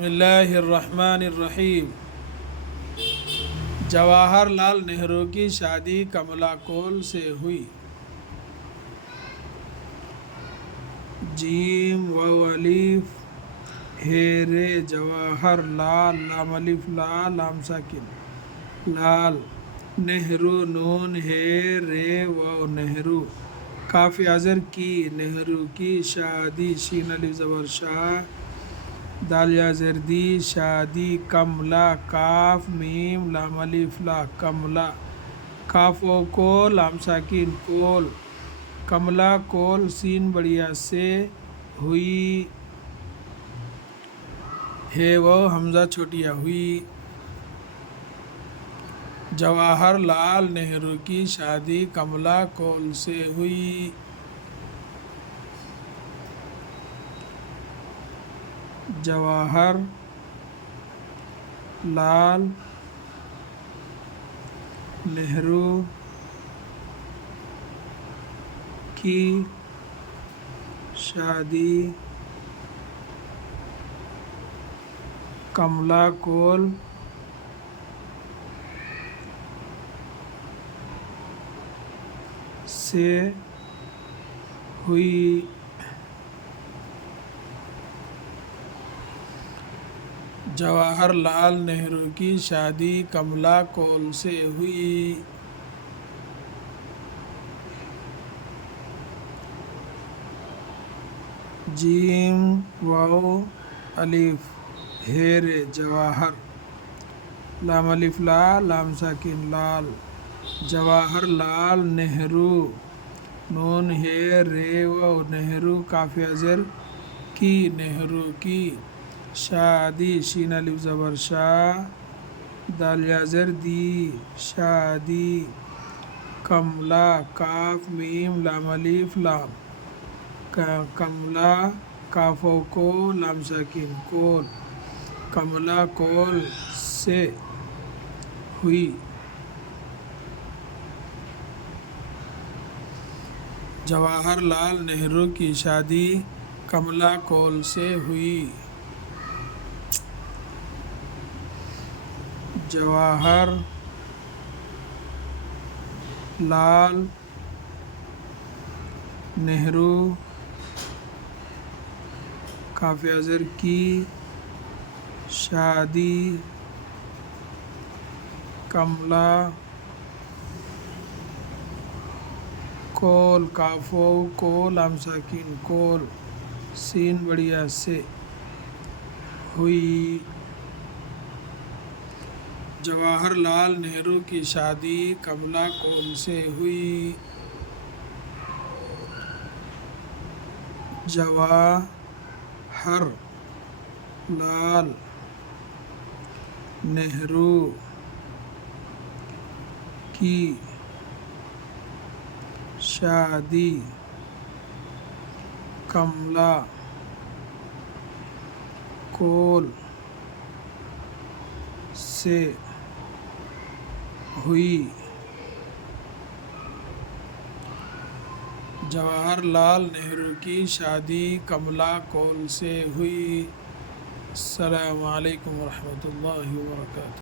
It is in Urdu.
بسم اللہ الرحمن الرحیم۔ جواہر لال نہرو کی شادی کملا کول سے ہوئی۔ جیم واو الف ہے رے جواہر لال لام الف لام ساکن لال نہرو نون ہے رے واو نہرو کاف اذر کی نہرو کی شادی شین الف زبر شاہ دال یا زردی شادی کملا کاف میم لام الف لا کملا کاف و کول لام ساکن کول کملا کول سین بڑیا سے ہوئی ہے وہ حمزہ چھوٹیا ہوئی۔ جواہر لال نہرو کی شادی کملا کول سے ہوئی۔ جواہر لال نہرو کی شادی کملا کول سے ہوئی۔ جواہر لال نہرو کی شادی کملا کول سے ہوئی۔ جیم واو الف ہے رے جواہر لام الف لا لام ساکن لال جواہر لال نہرو نون ہے رے واو نہرو کاف اذر کی نہرو کی شادی شین الف زبر شاہ دال یا زردی شادی کملا کاف میم لام الف لام کملا کاف و کو لام ساکن کول کملا کول سے ہوئی۔ جواہر لال نہرو کی شادی کملا کول سے ہوئی۔ جواہر لال نہرو کاف اذر کی شادی کملا کول کاف و کو لام ساکن کول سین بڑیا سے ہوئی۔ جواہر لال نہرو کی شادی کملا کول سے ہوئی۔ جواہر لال نہرو کی شادی کملا کول سے ہوئی۔ جواہر لال نہرو کی شادی کملا کول سے ہوئی۔ السلام علیکم ورحمۃ اللہ وبرکاتہ۔